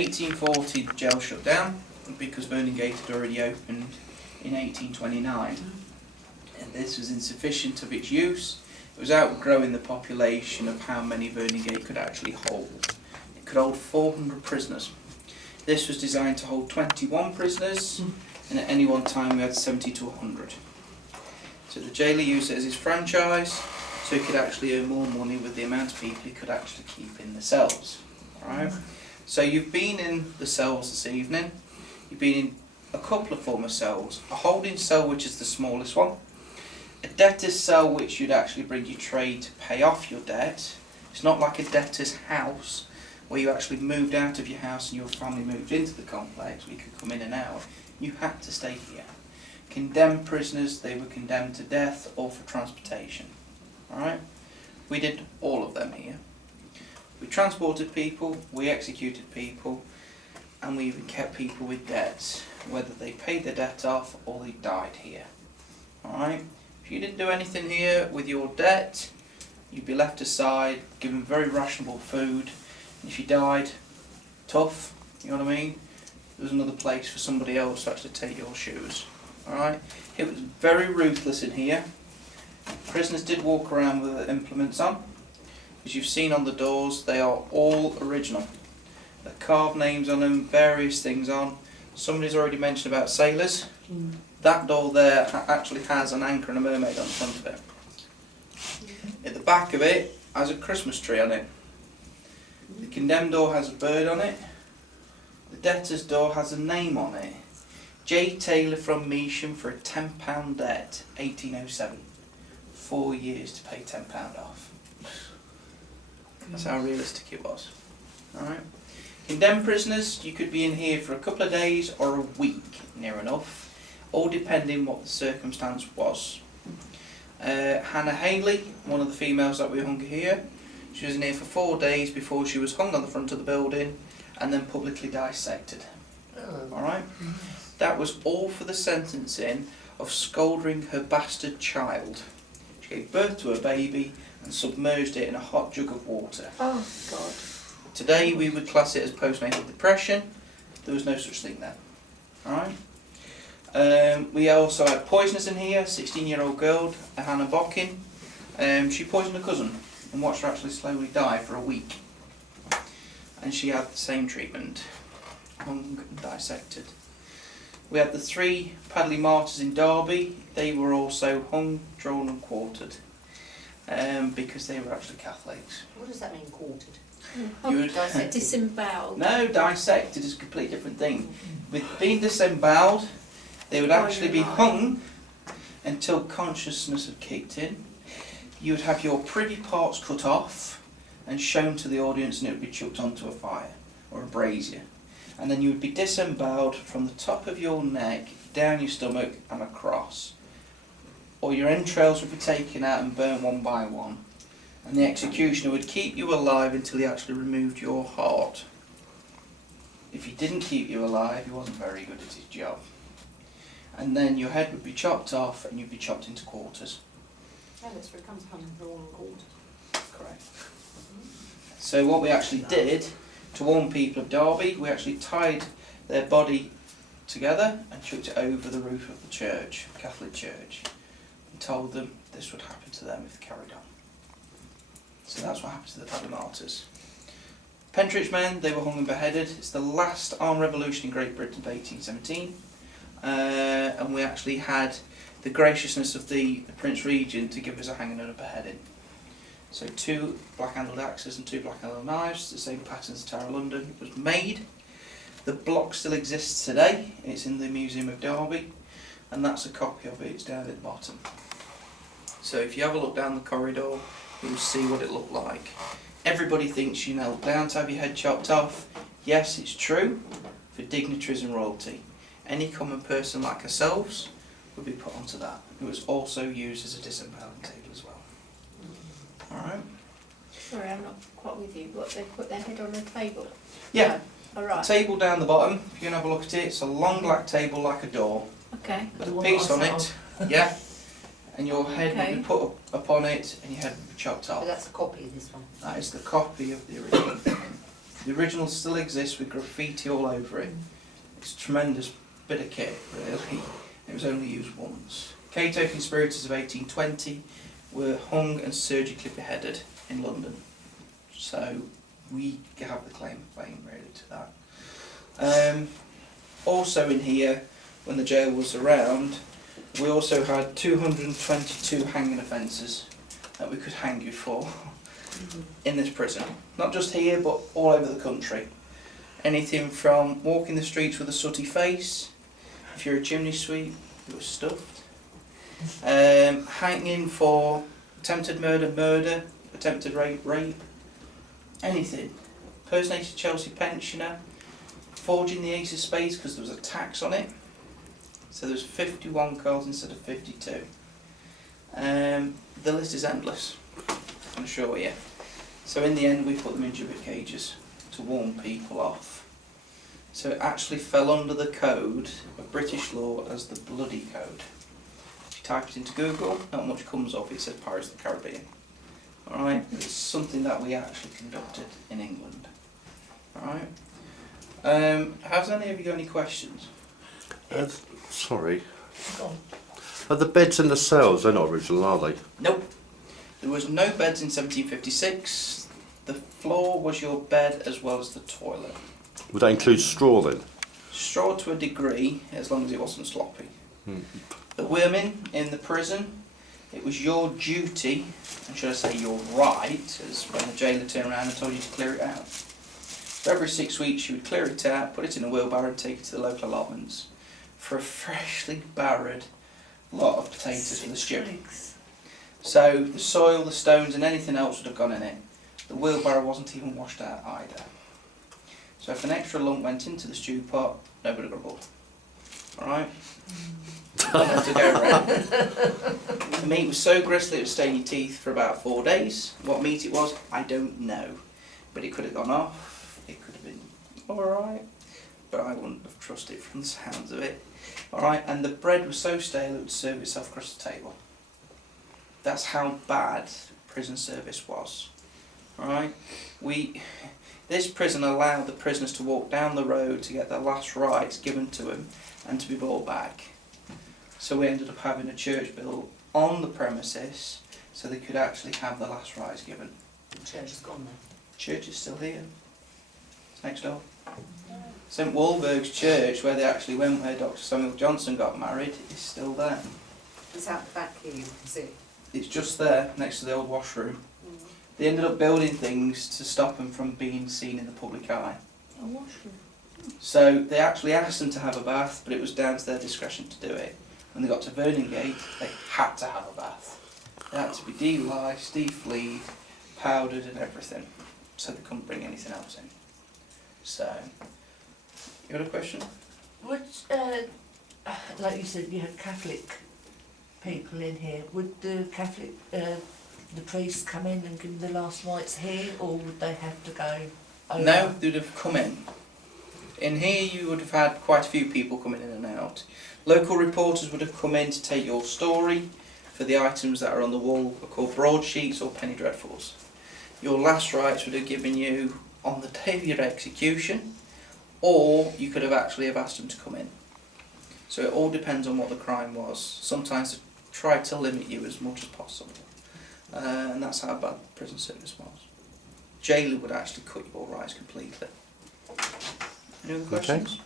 1840 the jail shut down because Vernon Gate had already opened in 1829. And this was insufficient of its use. It was outgrowing the population of how many Vernon Gate could actually hold. It could hold 400 prisoners. This was designed to hold 21 prisoners, and at any one time we had 70 to 100. So the jailer used it as his franchise, so he could actually earn more money with the amount of people he could actually keep in the cells. Right? So you've been in the cells this evening. You've been in a couple of former cells. A holding cell, which is the smallest one. A debtor's cell, which you'd actually bring your trade to pay off your debt. It's not like a debtor's house, where you actually moved out of your house and your family moved into the complex, where you could come in and out. You had to stay here. Condemned prisoners, they were condemned to death or for transportation. Alright? We did all of them here. We transported people, we executed people, and we even kept people with debts, whether they paid their debt off or they died here. Alright? If you didn't do anything here with your debt, you'd be left aside, given very rationable food. And if you died, tough, you know what I mean? There was another place for somebody else to actually take your shoes. Alright? It was very ruthless in here. Prisoners did walk around with their implements on. As you've seen on the doors, they are all original. They're carved names on them, various things on. Somebody's already mentioned about sailors. That door there actually has an anchor and a mermaid on the front of it. At the back of it has a Christmas tree on it. The condemned door has a bird on it. The debtor's door has a name on it. J. Taylor from Measham for a £10 debt, 1807. 4 years to pay £10 off. That's how realistic it was. Alright. Condemned prisoners, you could be in here for a couple of days or a week, near enough. All depending what the circumstance was. Hannah Haley, one of the females that we hung here, she was in here for 4 days before she was hung on the front of the building and then publicly dissected. Alright? That was all for the sentencing of scouring her bastard child. She gave birth to a baby and submerged it in a hot jug of water. Oh, God. Today we would class it as postnatal depression. There was no such thing then. Alright? We also had poisoners in here, 16-year-old girl, Hannah Bockin. She poisoned her cousin and watched her actually slowly die for a week. And she had the same treatment, hung and dissected. We had the 3 Padley martyrs in Derby. They were also hung, drawn and quartered because they were actually Catholics. What does that mean, quartered? You would Disemboweled. No, dissected is a completely different thing. With being disemboweled, they would actually be hung until consciousness had kicked in. You would have your privy parts cut off and shown to the audience, and it would be chucked onto a fire or a brazier. And then you would be disemboweled from the top of your neck, down your stomach and across. Or your entrails would be taken out and burnt one by one. And the executioner would keep you alive until he actually removed your heart. If he didn't keep you alive, he wasn't very good at his job. And then your head would be chopped off and you'd be chopped into quarters. Oh, that's where it comes hung, drawn and quartered. Correct. So what we actually did, to warn people of Derby, we actually tied their body together and chucked it over the roof of the church, Catholic church, and told them this would happen to them if they carried on. So that's what happened to the Padley martyrs. Pentridge men, they were hung and beheaded. It's the last armed revolution in Great Britain of 1817. And we actually had the graciousness of the Prince Regent to give us a hanging and a beheading. So 2 black-handled axes and 2 black-handled knives, the same pattern as the Tower of London, was made. The block still exists today. It's in the Museum of Derby, and that's a copy of it. It's down at the bottom. So if you have a look down the corridor, you'll see what it looked like. Everybody thinks you knelt down to have your head chopped off. Yes, it's true, for dignitaries and royalty. Any common person like ourselves would be put onto that. It was also used as a disemboweling table as well. Alright? Sorry, I'm not quite with you. What, they put their head on a table? Yeah. All right. The table down the bottom, if you can have a look at it, it's a long black table like a door. Okay. With a piece on it. Yeah. And your head would be put upon it and your head would be chopped off. But that's a copy of this one. That is the copy of the original. The original still exists with graffiti all over it. It's a tremendous bit of kit, really. It was only used once. Cato conspirators of 1820 were hung and surgically beheaded in London. So we have the claim of fame, really, to that. Also in here, when the jail was around, we also had 222 hanging offences that we could hang you for in this prison. Not just here, but all over the country. Anything from walking the streets with a sooty face, if you're a chimney sweep, you were stuffed. Hanging for attempted murder, attempted rape, anything. Impersonated Chelsea pensioner, forging the ace of spades because there was a tax on it. So there's 51 cards instead of 52. The list is endless, I can assure you. So in the end we put them in gibbet cages to warn people off. So it actually fell under the code of British law as the Bloody Code. If you type it into Google, not much comes up, it says Pirates of the Caribbean. Alright, it's something that we actually conducted in England. Alright. Has any of you got any questions? Sorry. Are the beds in the cells, they're not original, are they? Nope. There was no beds in 1756. The floor was your bed as well as the toilet. Would that include straw then? Straw to a degree, as long as it wasn't sloppy. The women in the prison, it was your duty, and should I say your right, as when the jailer turned around and told you to clear it out. So every 6 weeks you would clear it out, put it in a wheelbarrow and take it to the local allotments for a freshly barrowed lot of potatoes for the stew. So the soil, the stones and anything else would have gone in it. The wheelbarrow wasn't even washed out either. So if an extra lump went into the stew pot, nobody grumbled. Alright? Nothing to go around. The meat was so gristly it would stain your teeth for about 4 days. What meat it was, I don't know. But it could have gone off, it could have been alright, but I wouldn't have trusted it from the sounds of it. Alright, and the bread was so stale it would serve itself across the table. That's how bad prison service was. Alright? This prison allowed the prisoners to walk down the road to get their last rites given to them and to be brought back. So we ended up having a church built on the premises so they could actually have the last rites given. The church is gone now. Church is still here. It's next door. St Walburg's Church, where they actually went, where Dr. Samuel Johnson got married, is still there. It's out the back here, you can see it. It's just there, next to the old washroom. They ended up building things to stop them from being seen in the public eye. A washroom. So they actually asked them to have a bath, but it was down to their discretion to do it. When they got to Vernon Gate, they had to have a bath. They had to be de-liced, de-fleed, powdered and everything. So they couldn't bring anything else in. So, you got a question? Would, like you said, you had Catholic people in here. Would the Catholic, the priests come in and give them the last rites here, or would they have to go over? No, they'd have come in. In here you would have had quite a few people coming in and out. Local reporters would have come in to take your story, for the items that are on the wall are called broadsheets or penny dreadfuls. Your last rites would have given you on the day of your execution, or you could have actually have asked them to come in. So it all depends on what the crime was. Sometimes they try to limit you as much as possible. And that's how bad prison service was. Jailer would actually cut your rights completely. Any other questions? Okay.